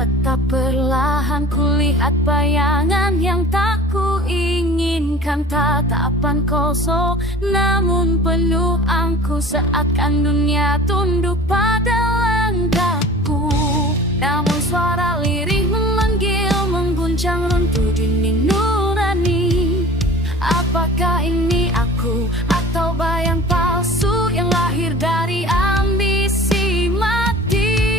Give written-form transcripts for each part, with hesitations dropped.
Tetap perlahan kulihat bayangan yang tak kuinginkan. Tatapan kosong namun penuh angku, seakan dunia tunduk pada langkahku. Namun suara lirih memanggil, mengguncang runtuh dinding nurani. Apakah ini aku atau bayang palsu yang lahir dari ambisi mati?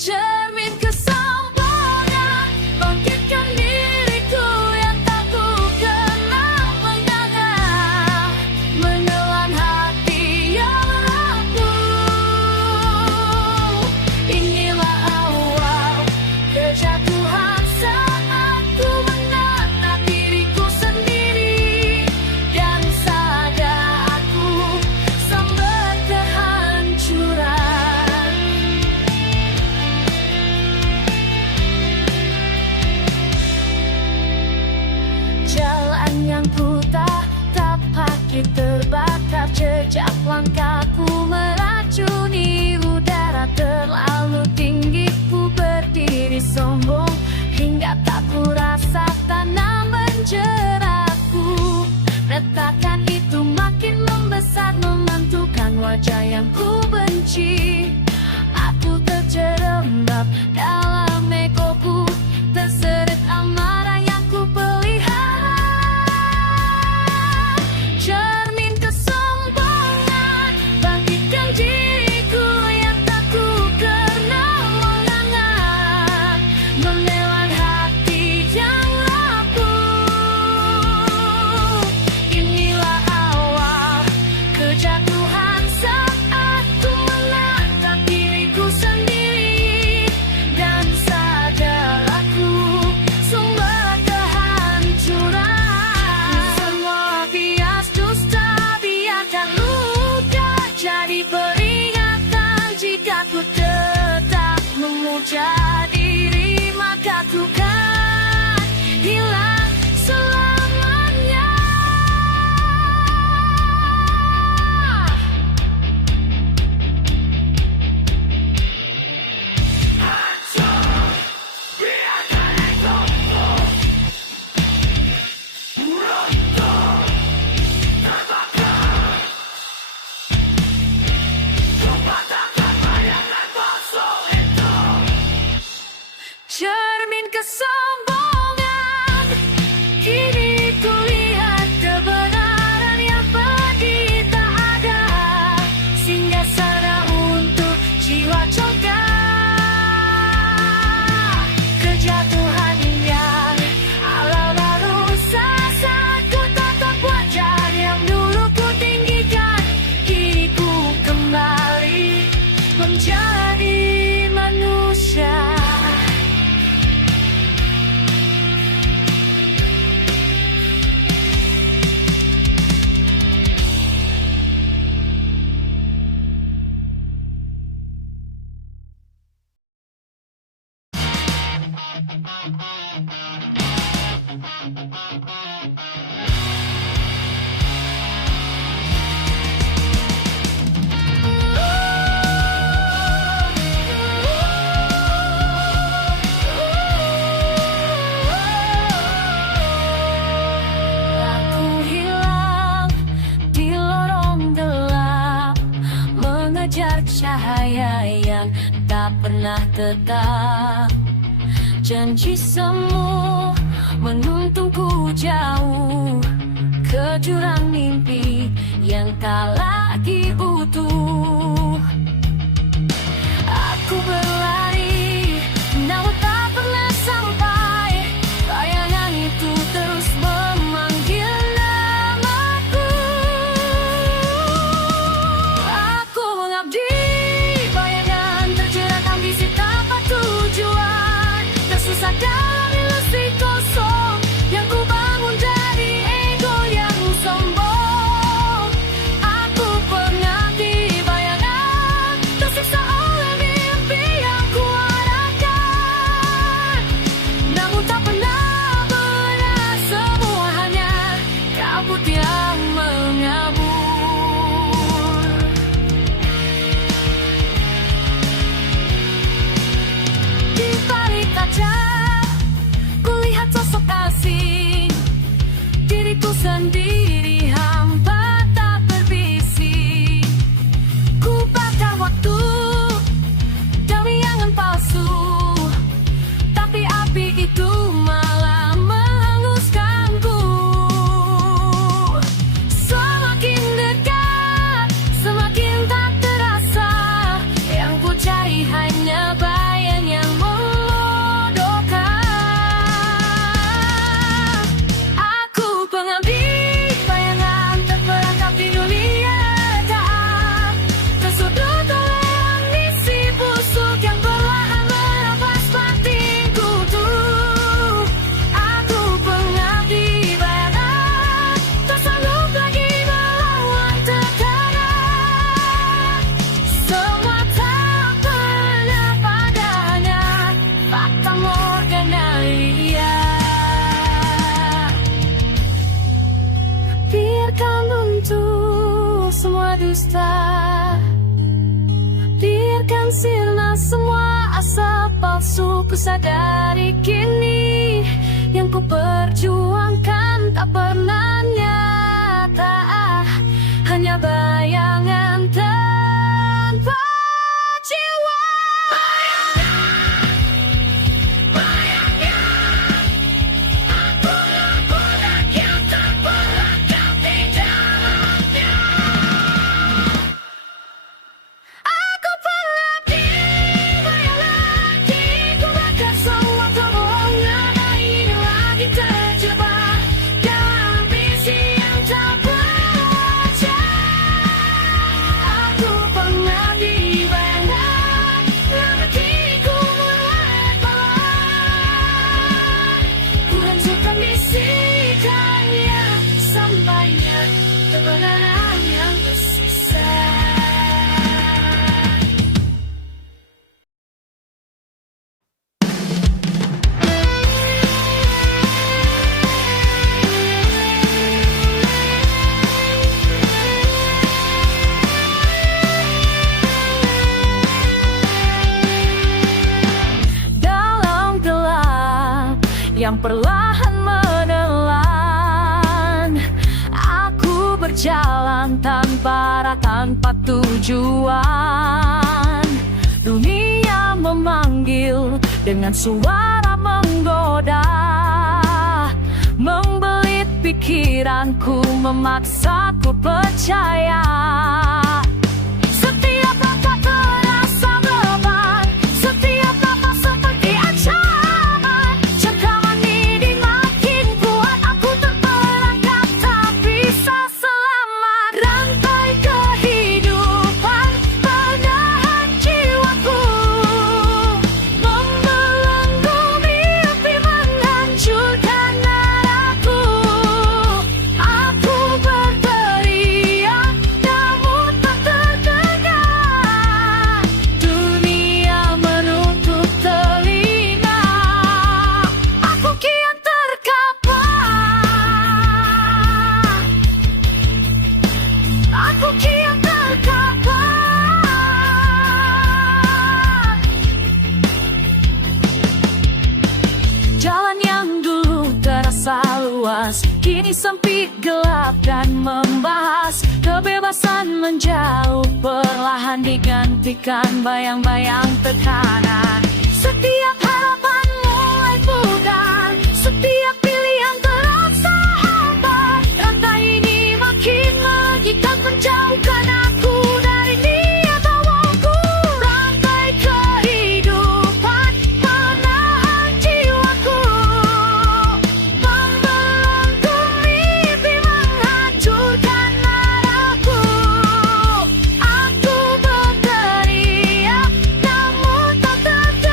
Cermin kesombongan bangkitkan diriku yang tak ku kenal menganggap, menelan hati yang rapuh. Inilah awal kejatuhan saat ku menatap diriku sendiri dan sadar aku sumber kehancuran. Jalan yang ku tapaki terbakar, jejak langkahku meracuni udara. Terlalu tinggi ku berdiri sombong hingga tak ku rasa tanah menjeratku. Retakan itu makin membesar, memantulkan wajah yang ku benci. Aku terjerembab dalam egoku, terseret amarah yang ku pelihara. Cermin kesombongan bangkitkan diriku yang tak ku kenal menganggap, menelan hati yang rapuh. Inilah awal kejatuhan saat ku menatap diriku sendiri dan sadar aku sumber kehancuran. Semua bias dusta, biarkan luka jadi peringatan. Jika ku tetap memuja diri, maka ku kan hilang selamanya. Cermin kesombongan, kini ku lihat kebenaran yang pedih tak ada. Singgah sana untuk jiwa congkak. Kejatuhan yang ala baru saat ku tatap wajah yang dulu ku tinggikan. Kini ku kembali menjadi manusia. Aku hilang di lorong gelap, mengejar cahaya yang tak pernah tetap. Janji semu menuntunku jauh ke jurang mimpi yang tak lagi butuh. Aku berlari namun tak pernah sampai. Bayangan itu terus memanggil namaku. Aku mengabdi, bayangan terjerat ambisi tanpa tujuan. Tersesat dalam ilusi kosong yang ku bangun dari ego yang sombong. Aku pengabdi, bayangan tersiksa oleh mimpi yang ku harapkan. Namun tak pernah benar, semua hanya kabut yang mengabur. dusta. Biarkan sirna semua asa palsu. Ku sadari kini yang ku perjuangkan tak pernah nyata, hanya bayangan tanpa jiwa. Aku pengabdi, bayang lagi, ku bakar semua kebohongan. Ini lagi terjebak dalam misi yang tak berwajah. Aku pengabdi, bayang lagi, ku mulai pelan. Ku hancurkan misi dan yang sampainya kebenaran yang tersisa. Dalam gelap yang perlahan menelan, aku berjalan tanpa arah, tanpa tujuan. Dunia memanggil dengan suara menggoda, membelit pikiranku, memaksaku percaya. Setiap langkah terasa beban, setiap napas seperti ancaman. Cengkraman ini makin kuat, aku terperangkap tak bisa selamat. Rantai kehidupan menahan jiwaku, membelenggu mimpi, menghancurkan arahku. Aku berteriak namun tak terdengar, dunia menutup telinga. Aku kian terkapar, aku kian terkapar. Jalan yang dulu terasa luas kini sempit, gelap dan membahas. Kebebasan menjauh perlahan digantikan bayang-bayang tekanan. Setiap harapan mulai pudar, setiap pilihan terasa hambar. Rantai ini makin mengikat, menjauhkan aku dari niat awalku. Rantai kehidupan menahan jiwaku, membelenggu mimpi, menghancurkan arahku. Aku berteriak namun tak terdengar,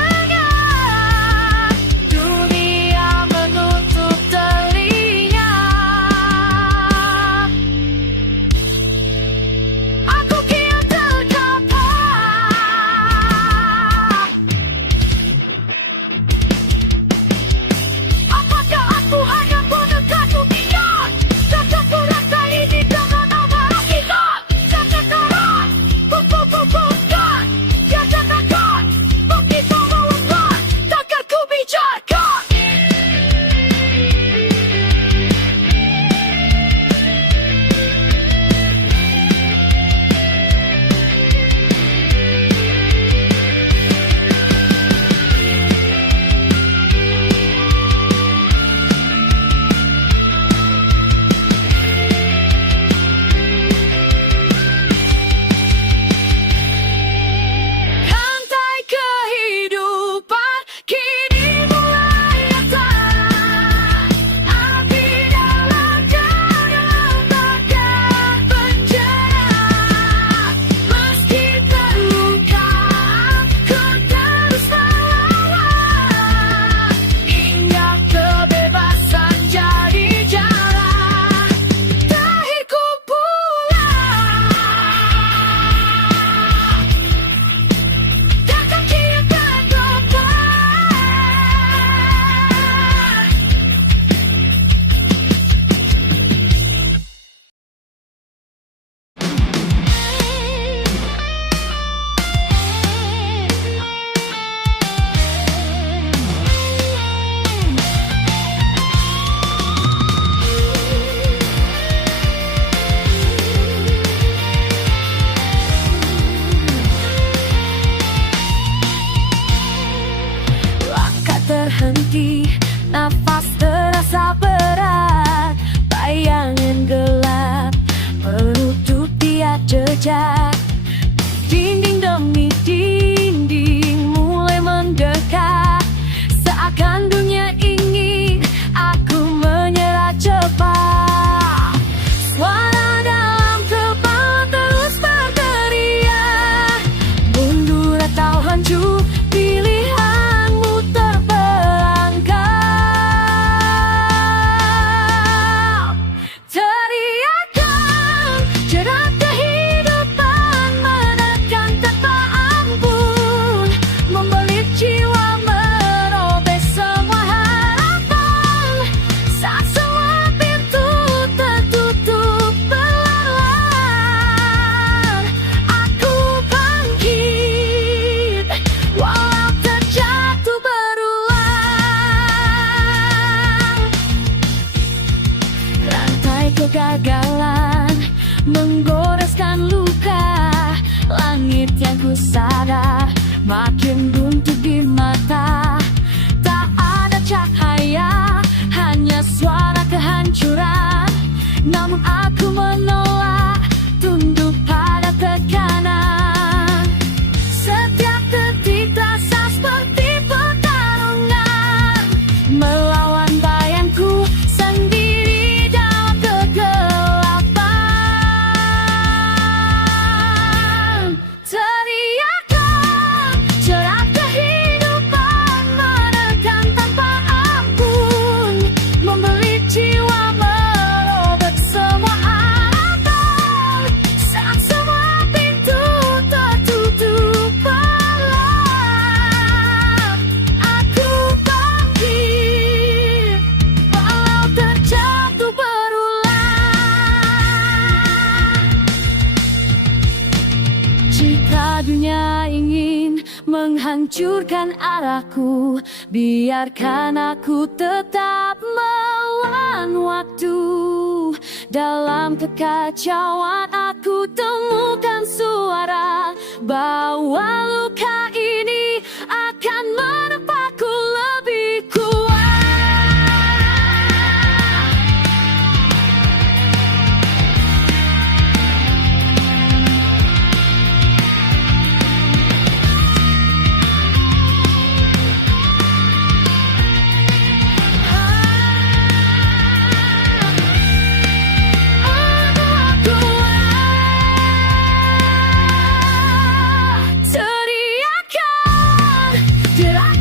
bekerja. Dinding demi dinding mulai mendekat, seakan dunia ingin aku menyerah cepat. Suara dalam kepala terus berteriak, mundur atau hancur, pilihanmu terperangkap. Teriakan jerat kehidupan menekan tanpa ampun, membelit jiwa, merobek semua harapan. Saat semua pintu tertutup perlahan, aku bangkit walau terjatuh berulang. Rantai kegagalan menggoreskan luka, langit yang ku sadar makin runtuh di mata. Tak ada cahaya, hanya suara kehancuran. Namun aku menolak, tunduk pada tekanan. Setiap detik terasa seperti pertarungan, melawan bayangku sendiri dalam kegelapan. Teriakan jerat kehidupan menekan tanpa ampun, membelit jiwa, merobek semua harapan. Saat semua pintu tertutup perlahan, aku bangkit walau terjatuh berulang. Jika dunia ingin menghancurkan arahku, biarkan aku tetap melawan waktu. Dalam kekacauan aku temukan suara bahwa luka ini akan menepakku lebih kuat. Teriakan jerat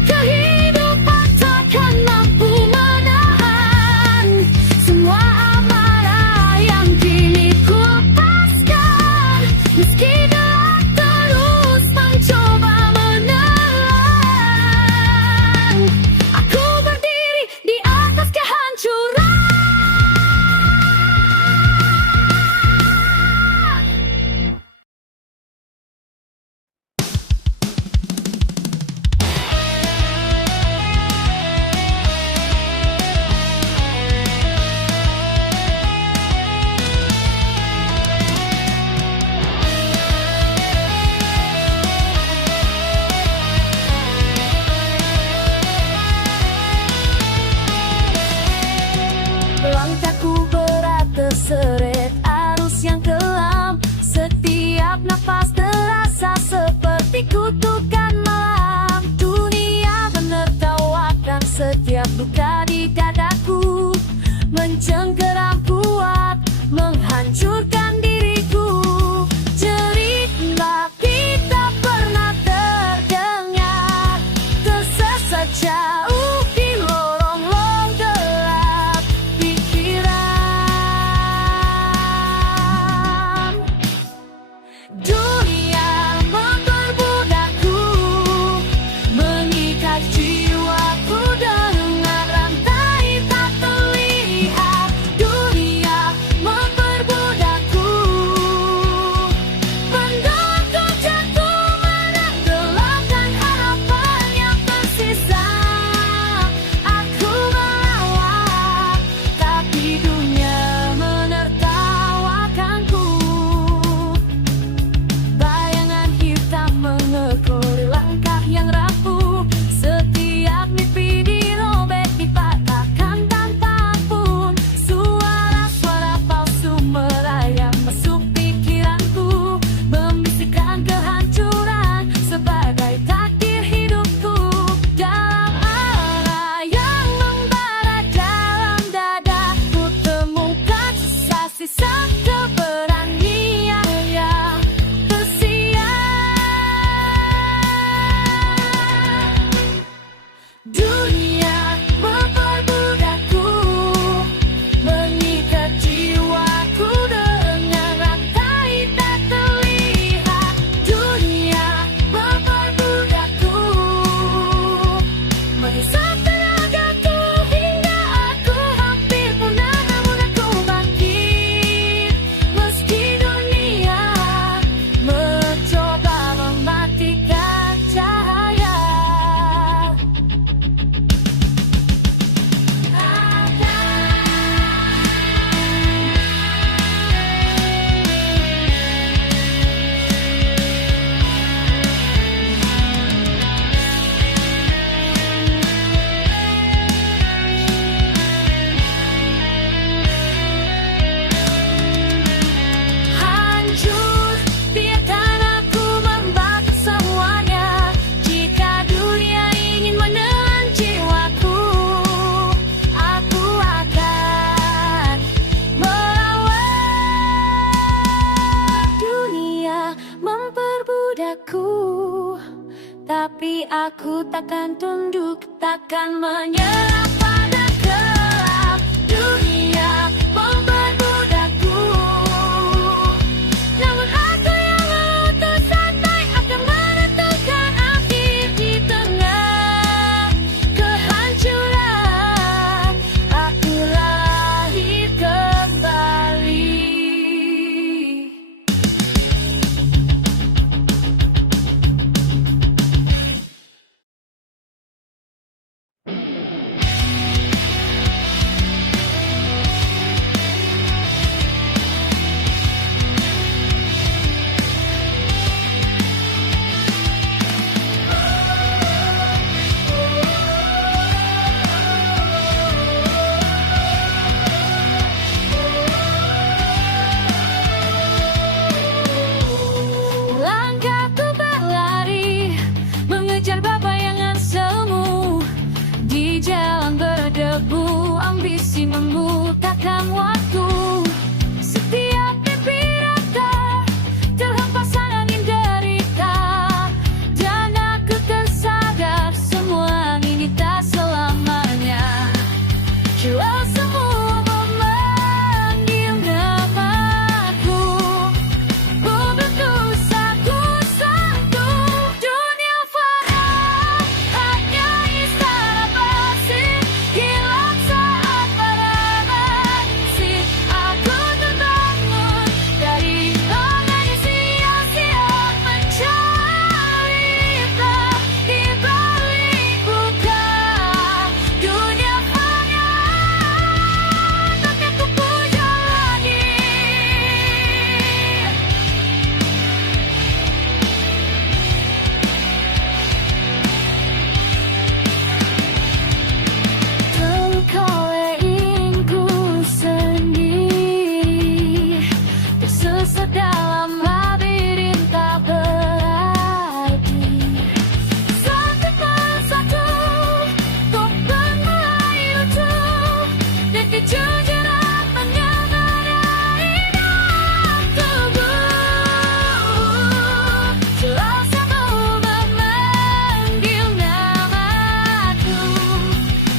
Tapi aku takkan tunduk, takkan menyerah pada gelap dunia memperbudakku. Namun aku yang lutut santai akan menentukan akhir di tengah kehancuran. Aku lahir kembali. Langkahku berlari, mengejar bayangan semu. Di jalan berdebu, ambisi membutakan waktu. Setiap mimpi rata, terhempasan angin derita. Dan aku tersadar, semua ini tak selamanya. Jauh semua memanggil namaku. Bubuku satu-satu, dunia fana hanya istana basi, hilang saat bereaksi. Aku terbangun dari longan sia-sia, mencari tak di balik buka. Dunia fana takkan ku puja lagi. Terkolek inginku sendiri, tersesat dalam labirin tak berarti. Satu persatu, beban mulai runtuh, dan kejujuran menyemarahi dalam tubuh. Jauh semua memanggil namaku.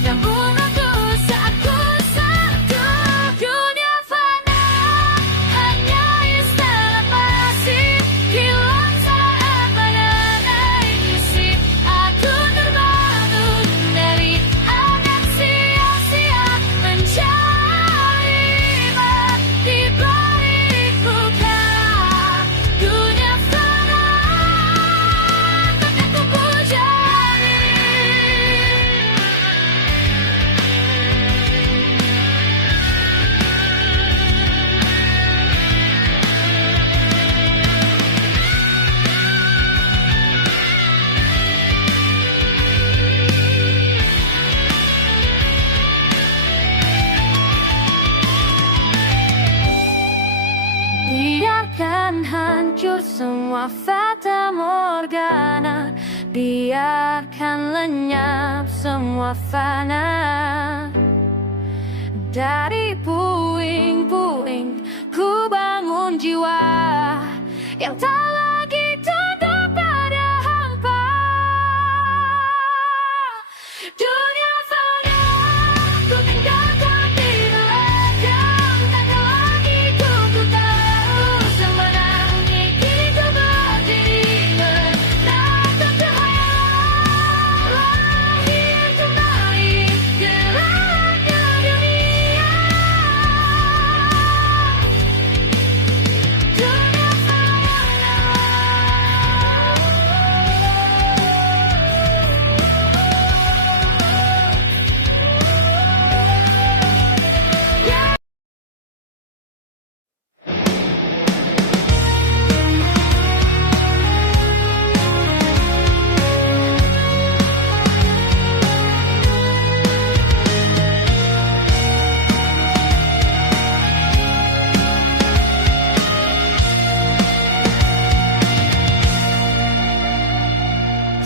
Namun aku satu-satu, dunia fana hanya istana basi, hilang saat mengenai isi. Aku terbangun dari angan sia-sia, mencari di balik buka. Dunia fana takkan ku puja lagi. Biarkan hancur semua fata morgana, biarkan lenyap semua fana. Dari puing-puing ku bangun jiwa yang tak lagi tunduk pada hampa. Dunia fana, ku tinggalkan di ladang, takkan lagi ku tahu semenangi. Kini ku berdiri menatap cahaya, lahir kembali gelapnya dunia. Dunia fana.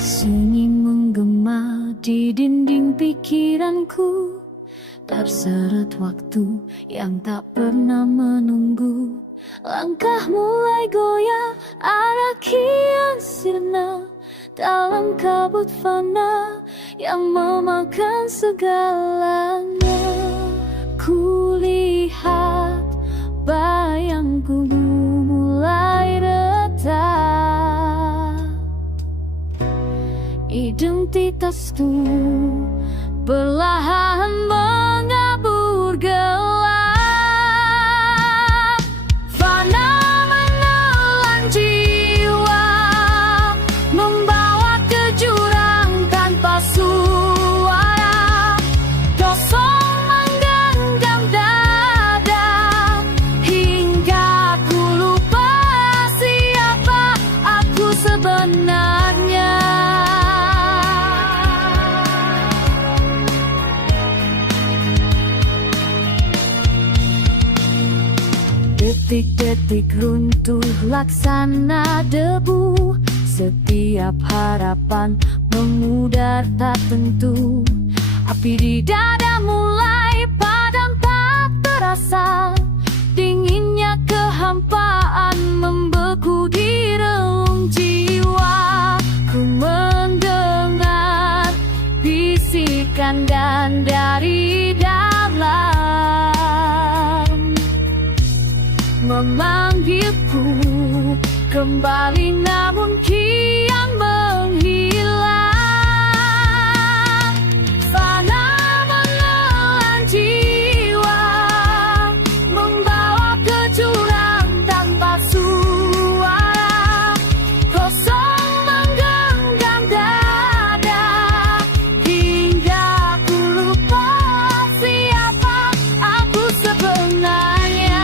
Sunyi menggema di dinding pikiranku, terseret waktu yang tak pernah menunggu. Langkah mulai goyah, arah kian sirna, dalam kabut fana yang memakan segalanya. Kulihat bayangku mulai retak, identitasku perlahan mengabur gelap. Fana menelan jiwa, membawa ke jurang tanpa suara. Kosong menggenggam dada, hingga ku lupa siapa aku sebenarnya. Detik-detik runtuh laksana debu, setiap harapan memudar tak tentu. Api di dada mulai padam tak terasa, dinginnya kehampaan membeku di relung jiwa. Ku mendengar bisikan dan dari dalam memanggilku kembali, namun kian menghilang. Fana menelan jiwa, membawa ke jurang tanpa suara. Kosong menggenggam dada, hingga ku lupa siapa aku sebenarnya.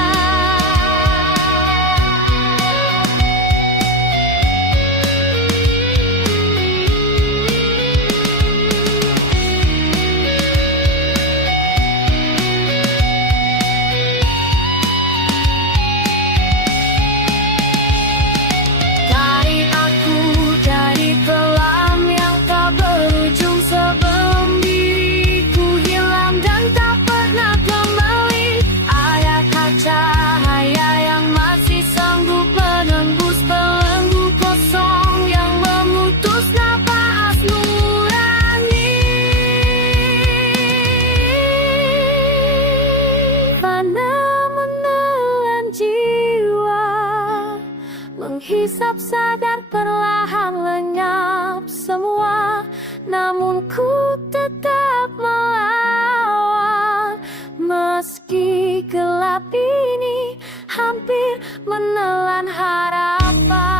Menghisap sadar perlahan lenyap semua, namun ku tetap melawan. Meski gelap ini hampir menelan harapan.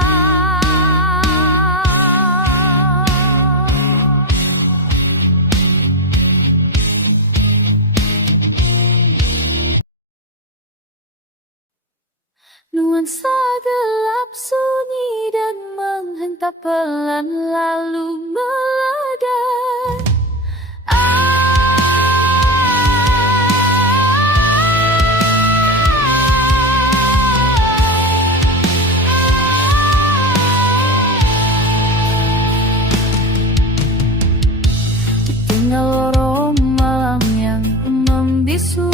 Nuansa gelap sunyi dan menghentak pelan lalu meledai. Tinggal lorong malam yang membisu,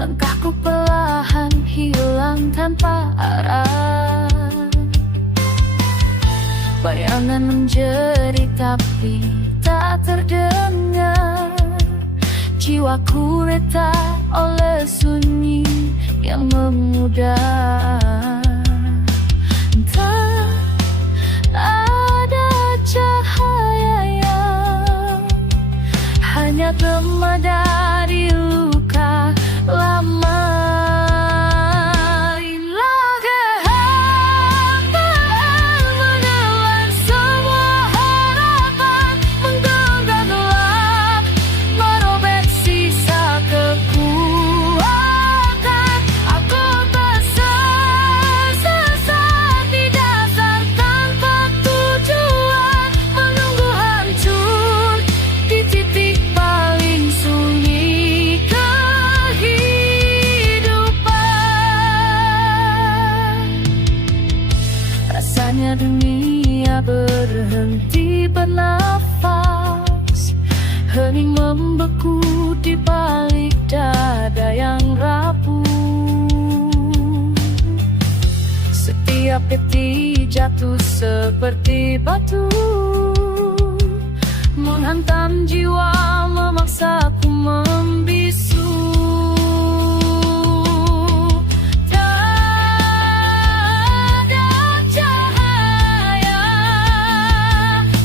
langkahku perlahan hilang tanpa arah. Bayangan menjerit tapi tak terdengar. Jiwaku retak oleh sunyi yang memudar. Tak ada cahaya yang hanya gema dari luka lama. Inilah kehampaan menelan semua harapan, menggenggam gelap, merobek sisa kekuatan. Aku tersesat di dasar tanpa tujuan, menunggu hancur di titik paling sunyi kehidupan. Rasanya dunia berhenti bernafas, hening membeku di balik dada yang rapuh. Setiap detik jatuh seperti batu menghantam jiwa, memaksaku membisu. Tiada cahaya,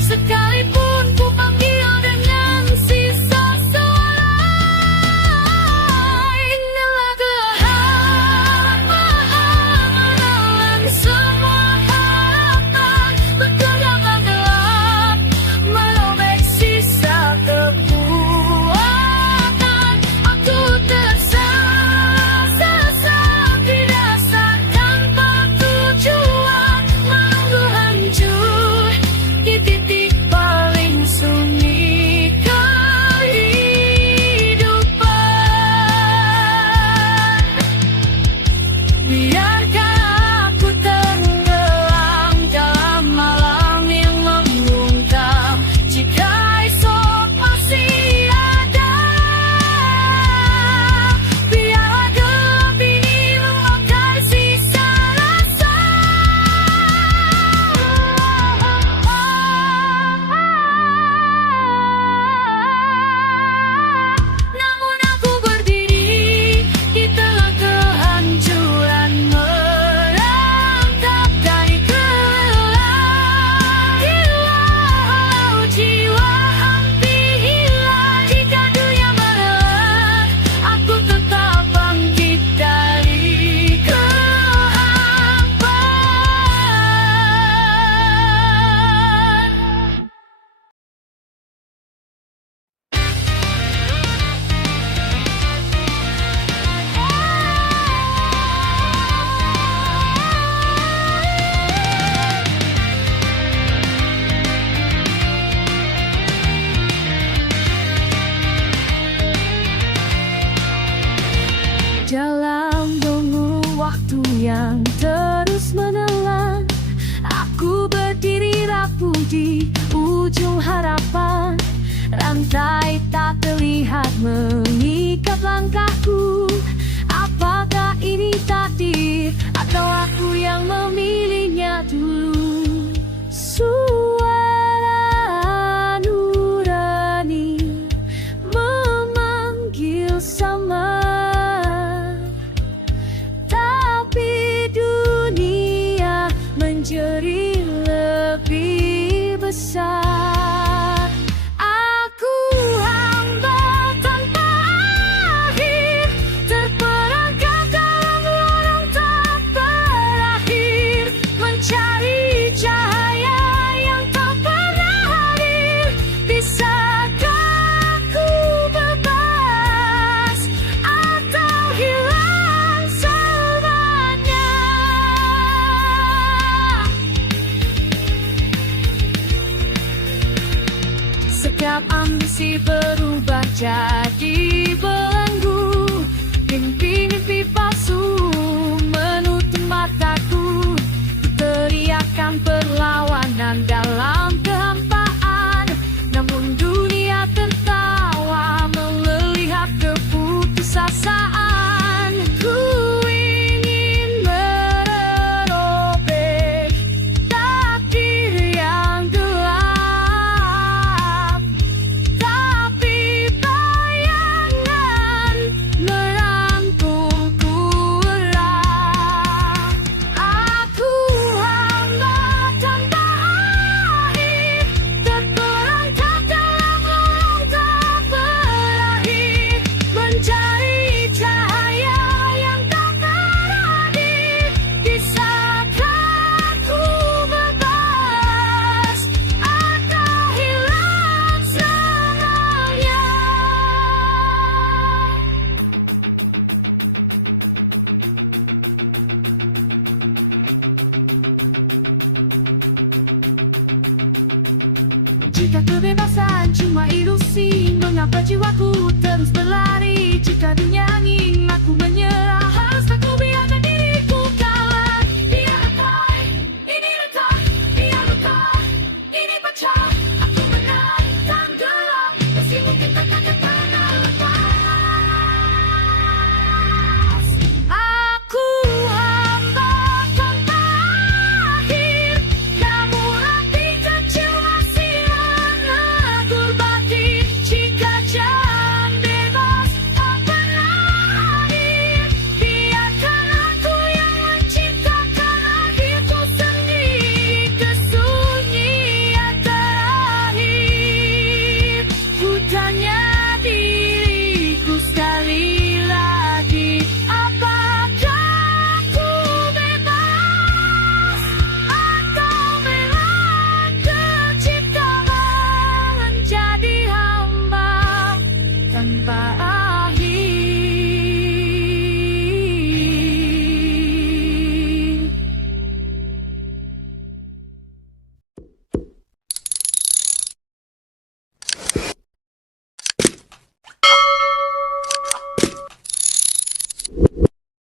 sekalipun ku panggil dengan sisa suara. Inilah kehampaan menelan semua harapan, bergelombang gelap merobek sisa kekuatan. Aku tersesat di dasar tanpa tujuan, menunggu hancur di titik paling sunyi kehidupan. Biarkan aku tenggelam dalam malam yang membungkam. Jika esok masih ada, biarlah gelap ini membakar sisa rasa. Namun aku berdiri di tengah kehancuran, merangkap dari kelelahan. Hilang jiwa hampir hilang. Jika dunia menelan, aku tetap bangkit dari kehampaan. Dalam dungu waktu yang terus menelan, aku berdiri rapuh di ujung harapan. Rantai tak terlihat mengikat langkahku. Apakah ini takdir atau aku yang memilihnya dulu? Suara nurani memanggil sama, tapi dunia menjerit lebih besar. Aku hamba tanpa akhir, terperangkap dalam lorong tak berakhir, mencari cahaya yang tak pernah hadir. Bisakah aku bebas atau hilang selamanya? Setiap ambisi berubah jadi belenggu, mimpi-mimpi palsu menutup mataku. Teriakan perlawanan dalam kehampaan, namun dunia tertawa melihat keputusasaan. Ku ingin merobek takdir yang gelap, tapi bayangan merangkulku erat. Aku hamba tanpa akhir, terperangkap dalam lorong tak berakhir, mencari cahaya yang tak berakhir. Bisakah aku bebas atau hilang selamanya? Jika kebebasan cuma ilusi, mengapa jiwaku terus berlari? Jika dunia ingin aku